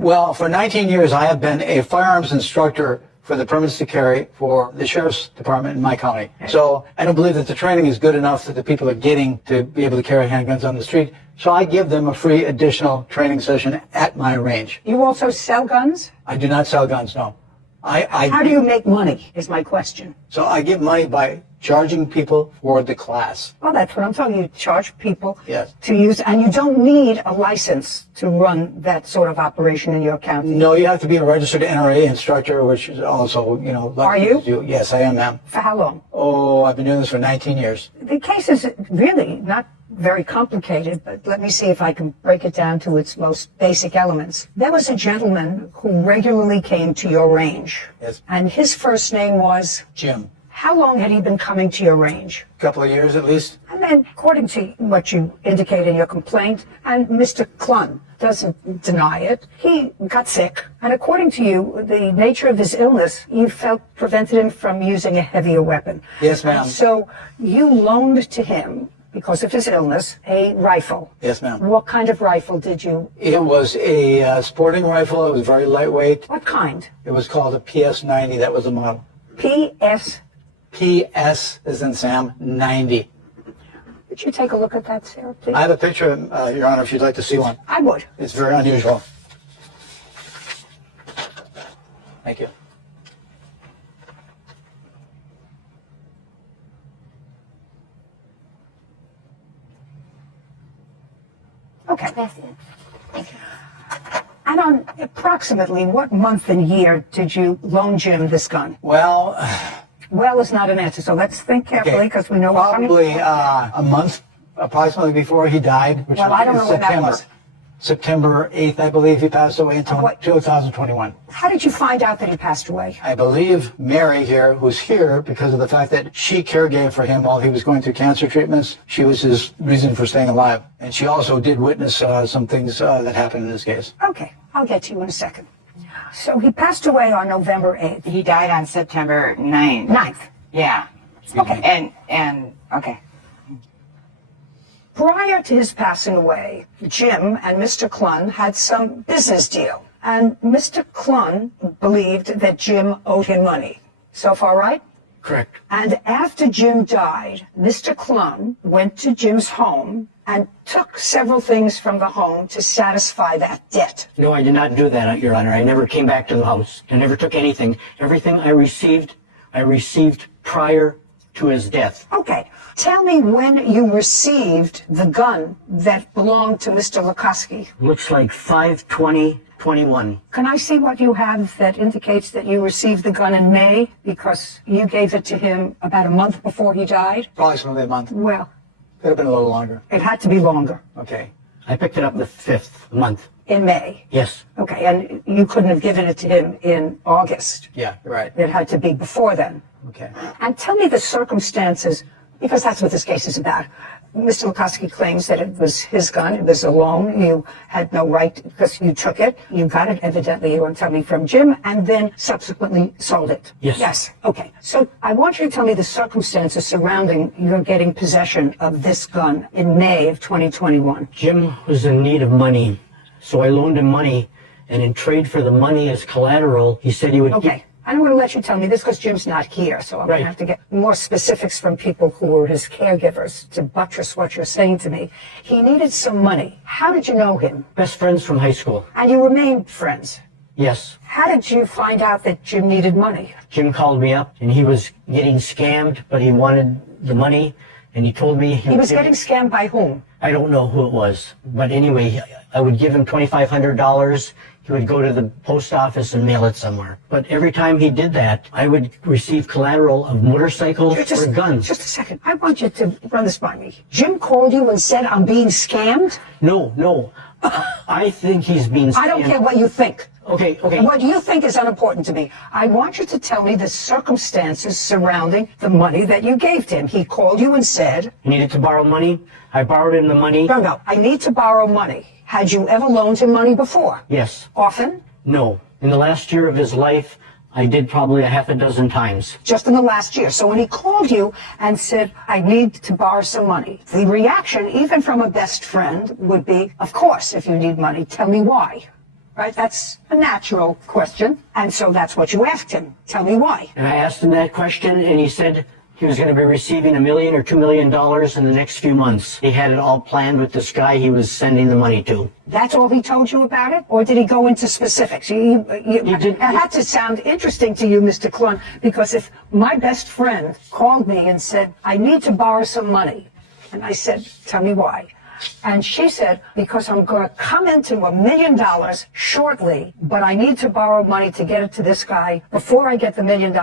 Well, for 19 years, I have been a firearms instructor for the permits to carry for the sheriff's department in my county. So I don't believe that the training is good enough that the people are getting to be able to carry handguns on the street. So I give them a free additional training session at my range. You also sell guns? I do not sell guns, no. How do you make money, is my question. So I give money by charging people for the class. Well, that's what I'm talking. You charge people Yes. to use, and you don't need a license to run that sort of operation in your county. No, you have to be a registered NRA instructor, which is also, you know. Are you? Yes, I am, ma'am. For how long? Oh, I've been doing this for 19 years. The case is really not very complicated, but let me see if I can break it down to its most basic elements. There was a gentleman who regularly came to your range. Yes. And his first name was? Jim. How long had he been coming to your range? A couple of years at least. And then, according to what you indicate in your complaint, and Mr. Clun doesn't deny it, he got sick. And according to you, the nature of his illness, you felt prevented him from using a heavier weapon. Yes, ma'am. And so you loaned to him, because of his illness, a rifle. Yes, ma'am. What kind of rifle did you? It was a sporting rifle. It was very lightweight. What kind? It was called a PS-90. That was the model. PS? PS as in Sam, 90. Would you take a look at that, Sarah, please? I have a picture, Your Honor, if you'd like to see one. I would. It's very unusual. Thank you. Okay. And on approximately what month and year did you loan Jim this gun? Well, Well is not an answer, so let's think carefully, because we know what's coming. probably a month approximately before he died, which Well, I don't is know when that September. was. September 8th, I believe he passed away until What? 2021. How did you find out that he passed away? I believe Mary here, who's here because of the fact that she caregave for him while he was going through cancer treatments. She was his reason for staying alive. And she also did witness some things that happened in this case. Okay, I'll get to you in a second. So he passed away on November 8th. He died on September 9th. 9th. Yeah. Okay. And okay. Prior to his passing away, Jim and Mr. Clun had some business deal. And Mr. Clun believed that Jim owed him money. So far, right? Correct. And after Jim died, Mr. Clun went to Jim's home and took several things from the home to satisfy that debt. No, I did not do that, Your Honor. I never came back to the house. I never took anything. Everything I received prior to his death. Okay. Tell me when you received the gun that belonged to Mr. Lukoski. Looks like 5/20/21. Can I see what you have that indicates that you received the gun in May because you gave it to him about a month before he died? Approximately a month. Well, Could have been a little longer. it had to be longer. Okay. I picked it up the 5th month. In May. Yes. Okay, and you couldn't have given it to him in August. Yeah, you're right. It had to be before then. Okay. And tell me the circumstances, because that's what this case is about. Mr. Lukoski claims that it was his gun, it was a loan, you had no right because you took it, you got it evidently, you want to tell me, from Jim, and then subsequently sold it. Yes. Yes, okay. So I want you to tell me the circumstances surrounding your getting possession of this gun in May of 2021. Jim was in need of money, so I loaned him money, and in trade for the money as collateral, he said he would Okay. I don't want to let you tell me this because Jim's not here, so I'm going to have to get more specifics from people who were his caregivers to buttress what you're saying to me. He needed some money. How did you know him? Best friends from high school. And you remained friends. Yes. How did you find out that Jim needed money? Jim called me up, and he was getting scammed, but he wanted the money, and he told me He was getting scammed by whom? I don't know who it was, but anyway, I would give him $2,500. He would go to the post office and mail it somewhere. But every time he did that, I would receive collateral of motorcycles or guns. Just a second. I want you to run this by me. Jim called you and said, I'm being scammed? No. I think he's being scammed. I don't care what you think. Okay. What you think is unimportant to me. I want you to tell me the circumstances surrounding the money that you gave to him. He called you and said... He needed to borrow money. I borrowed him the money. No. I need to borrow money. Had you ever loaned him money before? Yes. Often? No. In the last year of his life, I did probably a half a dozen times. Just in the last year. So when he called you and said, I need to borrow some money, the reaction, even from a best friend, would be, of course, if you need money, tell me why. right? That's a natural question. And so that's what you asked him. Tell me why. And I asked him that question, and he said he was going to be receiving $1 million or $2 million in the next few months. He had it all planned with this guy he was sending the money to. That's all he told you about it? Or did he go into specifics? It did. had to sound interesting to you, Mr. Clun, because if my best friend called me and said, I need to borrow some money, and I said, tell me why. And she said, because I'm going to come into $1 million shortly, but I need to borrow money to get it to this guy before I get the $1 million.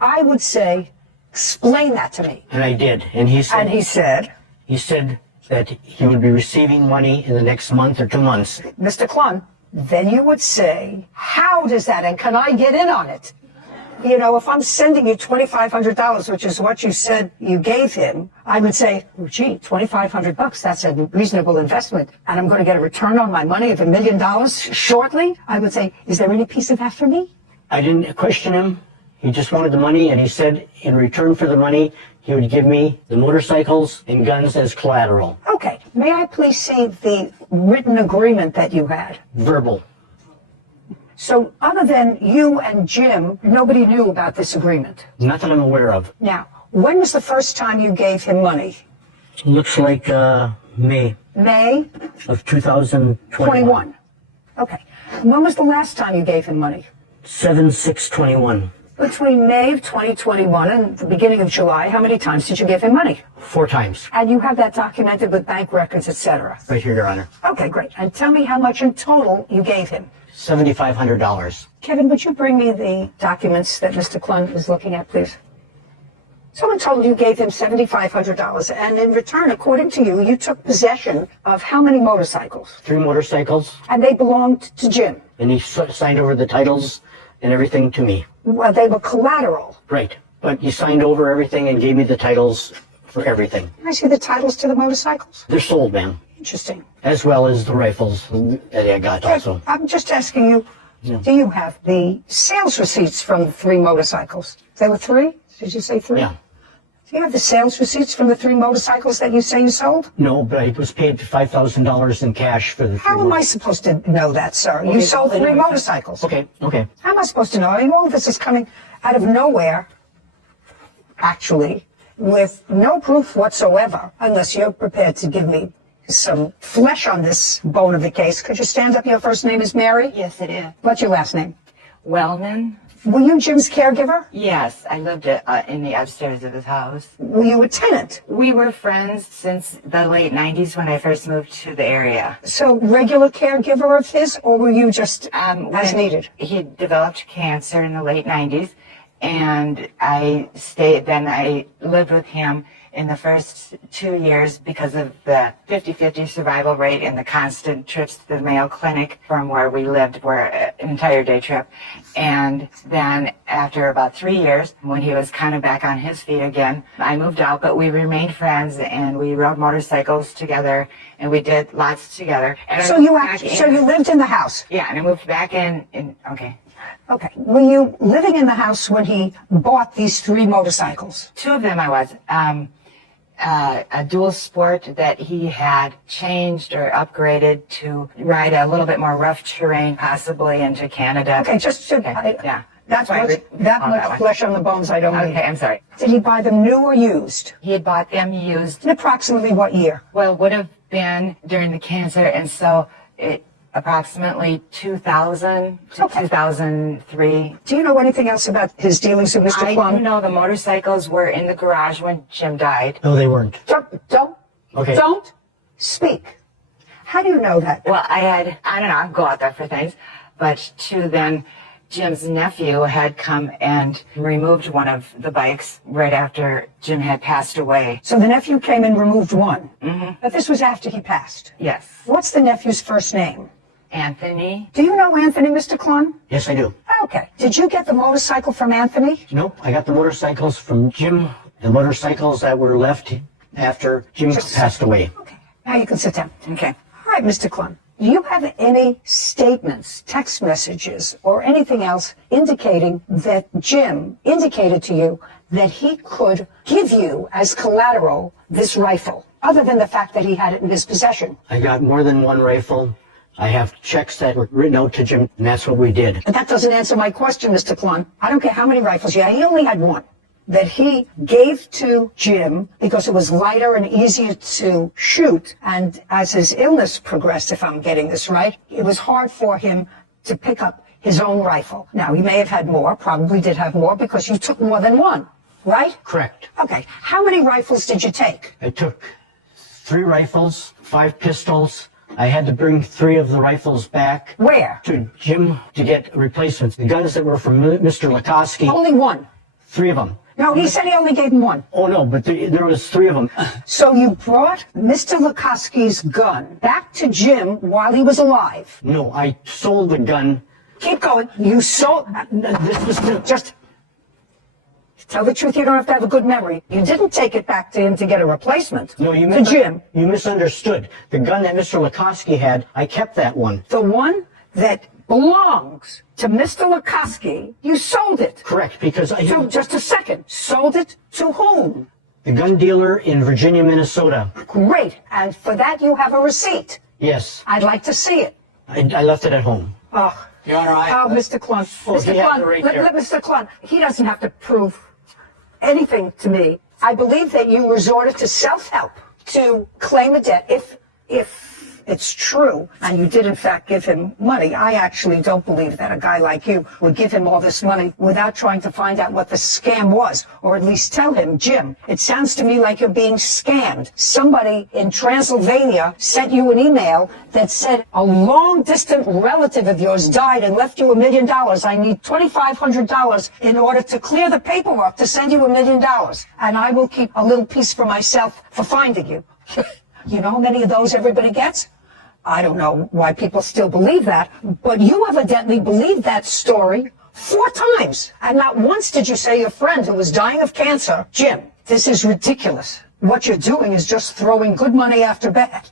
I would say, explain that to me. And I did. And he said, He said that he would be receiving money in the next month or 2 months. Mr. Clun, then you would say, how does that, and can I get in on it? You know, if I'm sending you $2,500, which is what you said you gave him, I would say, oh, gee, $2,500, that's a reasonable investment, and I'm going to get a return on my money of $1 million shortly. I would say, is there any piece of that for me? I didn't question him. He just wanted the money, and he said in return for the money, he would give me the motorcycles and guns as collateral. Okay. May I please see the written agreement that you had? Verbal. So other than you and Jim, nobody knew about this agreement. Not that I'm aware of. Now, when was the first time you gave him money? Looks like May May of 2021. 21. Okay. When was the last time you gave him money? 7/6/21. Between May of 2021 and the beginning of July, how many times did you give him money? 4 times. And you have that documented with bank records, etc. Right here, Your Honor. Okay, great. And tell me how much in total you gave him. $7,500. Kevin, would you bring me the documents that Mr. Clun is looking at, please? Someone told you gave him $7,500, and in return, according to you, you took possession of how many motorcycles? 3 motorcycles, And they belonged to Jim. and he signed over the titles and everything to me. Well, they were collateral. Right. But he signed over everything and gave me the titles for everything. Can I see the titles to the motorcycles? They're sold, ma'am. Interesting. As well as the rifles that I got also. I'm just asking you, do you have the sales receipts from the 3 motorcycles? There were 3? Did you say 3? Yeah. Do you have the sales receipts from the 3 motorcycles that you say you sold? No, but I was paid $5,000 in cash for the 3 How am I supposed to know that, sir? You sold 3 motorcycles. Okay. How am I supposed to know? I mean, all of this is coming out of nowhere, actually, with no proof whatsoever, unless you're prepared to give me some flesh on this bone of the case. Could you stand up? Your first name is Mary? Yes, it is. What's your last name? Wellman? Were you Jim's caregiver? Yes, I lived in the upstairs of his house. Were you a tenant? We were friends since the late 90s when I first moved to the area. So regular caregiver of his, or were you just as When needed? He developed cancer in the late 90s, and I lived with him in the first 2 years because of the 50-50 survival rate and the constant trips to the Mayo Clinic from where we lived were an entire day trip. And then after about 3 years, when he was kind of back on his feet again, I moved out, but we remained friends and we rode motorcycles together and we did lots together. And So you lived in the house? Yeah, and I moved back in okay. Okay. Were you living in the house when he bought these 3 motorcycles? 2 of them I was. A dual sport that he had changed or upgraded to ride a little bit more rough terrain, possibly into Canada. Okay, Yeah. That's Why much, we- that oh, much that one. flesh on the bones I don't need. Okay, I'm sorry. Did he buy them new or used? He had bought them used. In approximately what year? Well, it would have been during the cancer, and so it approximately 2000 to Okay. 2003. Do you know anything else about his dealings with Mr. I Plum? do know the motorcycles were in the garage when Jim died. No, they weren't. Don't speak. How do you know that? Well, I don't know, I'd go out there for things, but then Jim's nephew had come and removed one of the bikes right after Jim had passed away. So the nephew came and removed one. Mm-hmm. But this was after he passed. Yes. What's the nephew's first name? Anthony? Do you know Anthony, Mr. Clun? Yes, I do. Okay. Did you get the motorcycle from Anthony? Nope, I got the motorcycles from Jim, the motorcycles that were left after Jim passed away. Okay. Now you can sit down. Okay. All right, Mr. Clun. Do you have any statements, text messages, or anything else indicating that Jim indicated to you that he could give you as collateral this rifle, other than the fact that he had it in his possession? I got more than 1 rifle. I have checks that were written out to Jim, and that's what we did. But that doesn't answer my question, Mr. Clun. I don't care how many rifles you had. He only had one that he gave to Jim because it was lighter and easier to shoot. And as his illness progressed, if I'm getting this right, it was hard for him to pick up his own rifle. Now, he may have had more, probably did have more, because you took more than one, right? Correct. Okay. How many rifles did you take? I took 3 rifles, 5 pistols. I had to bring 3 of the rifles back. Where? To Jim to get replacements. The guns that were from Mr. Lukoski, Only one. 3 of them. No, he said he only gave him one. Oh, no, but there was 3 of them. So you brought Mr. Lukoski's gun back to Jim while he was alive. No, I sold the gun. Keep going. You sold. This was Just tell the truth. You don't have to have a good memory. You didn't take it back to him to get a replacement. No, to Jim. You misunderstood. The gun that Mr. Lukoski had, I kept that one. The one that belongs to Mr. Lukoski, you sold it. Correct, because So just a second. Sold it to whom? the gun dealer in Virginia, Minnesota. Great. And for that you have a receipt. Yes, I'd like to see it. I left it at home. Oh. Your Honor, Oh, Mr. Clun. Mr. he has Clun, it right let there. Mr. Clun, he doesn't have to prove anything to me. I believe that you resorted to self-help to claim a debt if it's true, and you did in fact give him money. I actually don't believe that a guy like you would give him all this money without trying to find out what the scam was, or at least tell him, Jim, it sounds to me like you're being scammed. Somebody in Transylvania sent you an email that said a long-distant relative of yours died and left you $1 million. I need $2,500 in order to clear the paperwork to send you $1 million, and I will keep a little piece for myself for finding you. You know how many of those everybody gets? I don't know why people still believe that, but you evidently believed that story 4 times. And not once did you say your friend who was dying of cancer, Jim, this is ridiculous. What you're doing is just throwing good money after bad.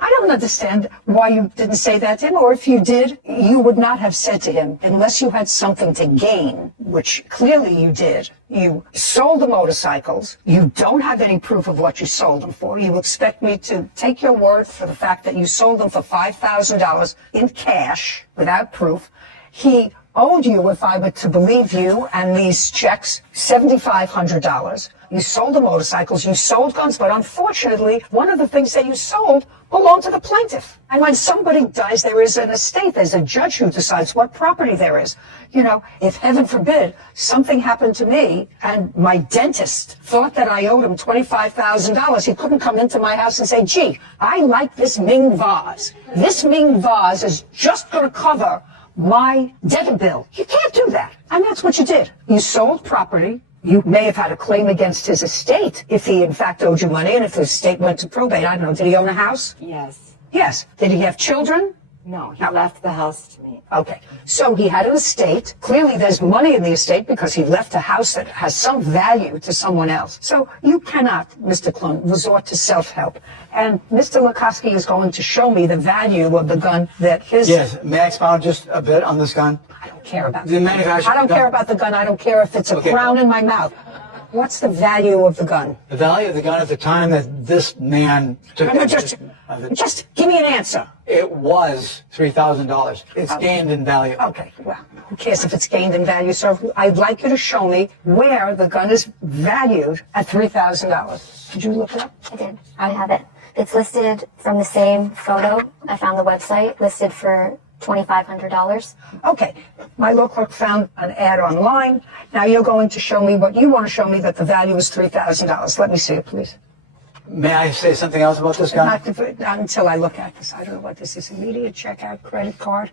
I don't understand why you didn't say that to him, or if you did, you would not have said to him unless you had something to gain, which clearly you did. You sold the motorcycles. You don't have any proof of what you sold them for. You expect me to take your word for the fact that you sold them for $5,000 in cash without proof. He owed you, if I were to believe you and these checks, $7,500. You sold the motorcycles, you sold guns, but unfortunately, one of the things that you sold belonged to the plaintiff. And when somebody dies, there is an estate. There's a judge who decides what property there is. You know, if heaven forbid something happened to me and my dentist thought that I owed him $25,000, he couldn't come into my house and say, gee, I like this Ming vase. This Ming vase is just going to cover my dental bill. You can't do that. And that's what you did. You sold property. You may have had a claim against his estate if he in fact owed you money and if the estate went to probate. I don't know. Did he own a house? Yes. Yes. Did he have children? No, he left the house to me. Okay. So he had an estate. Clearly there's money in the estate because he left a house that has some value to someone else. So you cannot, Mr. Clun, resort to self-help. And Mr. Lukoski is going to show me the value of the gun that his... Yes, may I expound just a bit on this gun? I don't care about The manufacturer- I don't care about the gun. I don't care if it's a Okay. crown in my mouth. What's the value of the gun? The value of the gun at the time that this man took No, it, just give me an answer. it was $3,000. It's gained in value. Okay, well, who cares if it's gained in value, sir? I'd like you to show me where the gun is valued at $3,000. Did you look it up? I did. I have it. It's listed from the same photo. I found the website listed for $2,500. Okay, my law clerk found an ad online. Now you're going to show me what you want to show me, that the value is $3,000. Let me see it, please. May I say something else about this gun? Not until I look at this. I don't know what this is. Immediate checkout credit card.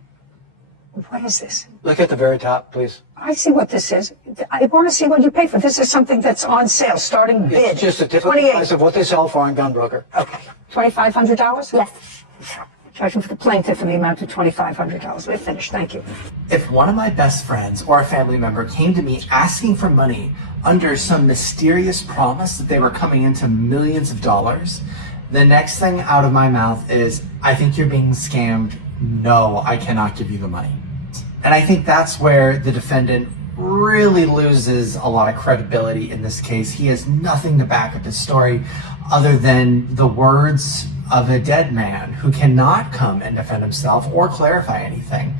What is this? Look at the very top, please. I see what this is. I want to see what you pay for. This is something that's on sale, starting bid. It's just a typical price of what they sell for on Gunbroker. Okay. $2,500? Yes. Charging for the plaintiff in the amount of $2,500. We're finished. Thank you. If one of my best friends or a family member came to me asking for money under some mysterious promise that they were coming into millions of dollars, the next thing out of my mouth is, I think you're being scammed. No, I cannot give you the money. And I think that's where the defendant really loses a lot of credibility in this case. He has nothing to back up his story other than the words of a dead man who cannot come and defend himself or clarify anything.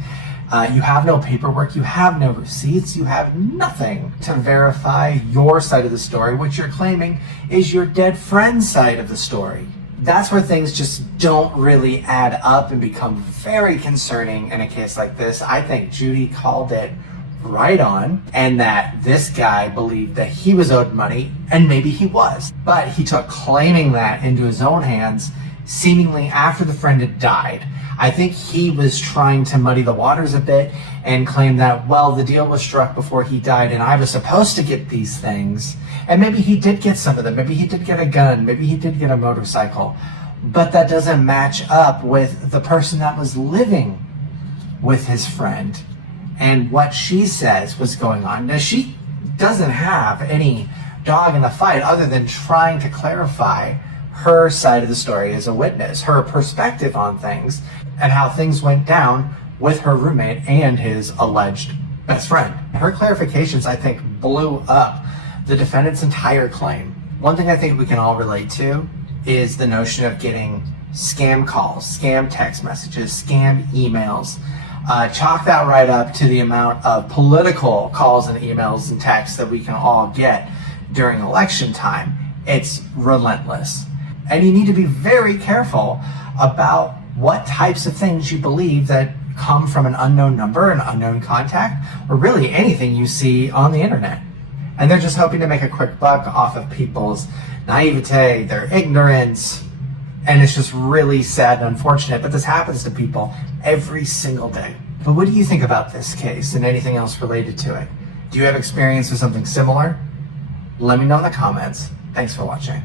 You have no paperwork, you have no receipts, you have nothing to verify your side of the story. What you're claiming is your dead friend's side of the story. That's where things just don't really add up and become very concerning in a case like this. I think Judy called it right on, and that this guy believed that he was owed money, and maybe he was. But he took claiming that into his own hands, seemingly after the friend had died. I think he was trying to muddy the waters a bit and claim that, well, the deal was struck before he died and I was supposed to get these things. And maybe he did get some of them. Maybe he did get a gun. Maybe he did get a motorcycle. But that doesn't match up with the person that was living with his friend and what she says was going on. Now, she doesn't have any dog in the fight other than trying to clarify her side of the story as a witness, her perspective on things, and how things went down with her roommate and his alleged best friend. Her clarifications, I think, blew up the defendant's entire claim. One thing I think we can all relate to is the notion of getting scam calls, scam text messages, scam emails. Chalk that right up to the amount of political calls and emails and texts that we can all get during election time. It's relentless. And you need to be very careful about what types of things you believe that come from an unknown number, an unknown contact, or really anything you see on the internet. And they're just hoping to make a quick buck off of people's naivete, their ignorance, and it's just really sad and unfortunate, but this happens to people every single day. But what do you think about this case and anything else related to it? Do you have experience with something similar? Let me know in the comments. Thanks for watching.